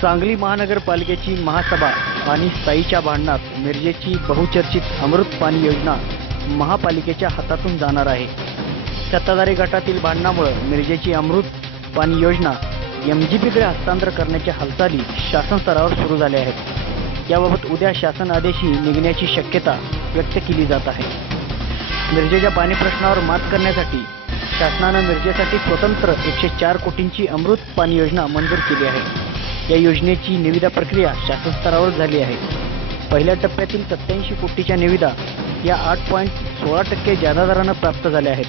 सांगली महानगरपालिकेची महासभा आणि स्थायीच्या भांडणात मिरजेची बहुचर्चित अमृत पाणी योजना महापालिकेच्या हातातून जाणार आहे. सत्ताधारी गटातील भांडणामुळे मिरजेची अमृत पाणी योजना एम जी पीकडे हस्तांतर करण्याच्या हालचाली शासन स्तरावर सुरू झाल्या आहेत. याबाबत उद्या शासन आदेशही निघण्याची शक्यता व्यक्त केली जात आहे. मिरजेच्या पाणी प्रश्नावर मात करण्यासाठी शासनानं मिरजेसाठी स्वतंत्र एकशे चार कोटींची अमृत पाणी योजना मंजूर केली आहे. या योजनेची निविदा प्रक्रिया शासन स्तरावर झाली आहे. पहिल्या टप्प्यातील सत्याऐंशी कोटीच्या निविदा या आठ पॉईंट सोळा टक्के जादा दरानं प्राप्त झाल्या आहेत.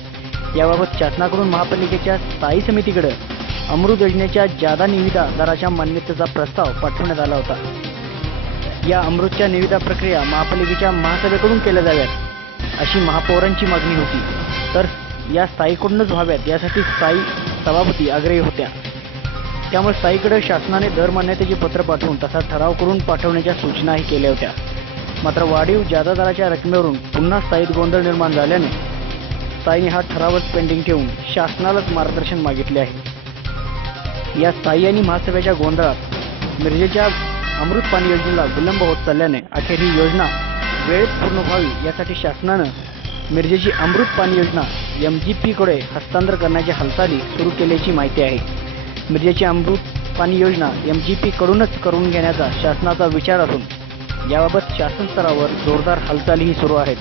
याबाबत शासनाकडून महापालिकेच्या स्थायी समितीकडे अमृत योजनेच्या जादा निविदा दराच्या मान्यतेचा प्रस्ताव पाठवण्यात आला होता. या अमृतच्या निविदा प्रक्रिया महापालिकेच्या महासभेकडून केल्या जाव्यात अशी महापौरांची मागणी होती. तर या स्थायीकडूनच व्हाव्यात यासाठी स्थायी सभापती आग्रही होत्या. त्यामुळे साईकडे शासनाने दर मान्यतेचे पत्र पाठवून तसा ठराव करून पाठवण्याच्या सूचनाही केल्या होत्या. मात्र वाढीव जादा दराच्या रकमेवरून पुन्हा स्थायीत गोंधळ निर्माण झाल्याने साईने हा ठरावच पेंडिंग ठेवून शासनालाच मार्गदर्शन मागितले आहे. या साई आणि महासभेच्या गोंधळात मिरजेच्या अमृत पाणी योजनेला विलंब होत चालल्याने अखेर ही योजना वेळेत पूर्ण व्हावी यासाठी शासनानं मिरजेची अमृत पाणी योजना एम जी पीकडे हस्तांतर करण्याची हालचाली सुरू केल्याची माहिती आहे. मिरजेची अमृत पाणी योजना एम जी पीकडूनच करून घेण्याचा शासनाचा विचार असून याबाबत शासन स्तरावर जोरदार हालचालीही सुरू आहेत.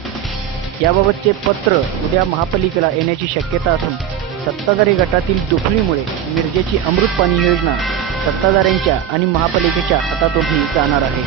याबाबतचे पत्र उद्या महापालिकेला येण्याची शक्यता असून सत्ताधारी गटातील दुफळीमुळे मिरजेची अमृत पाणी योजना सत्ताधाऱ्यांच्या आणि महापालिकेच्या हातातूनही जाणार आहे.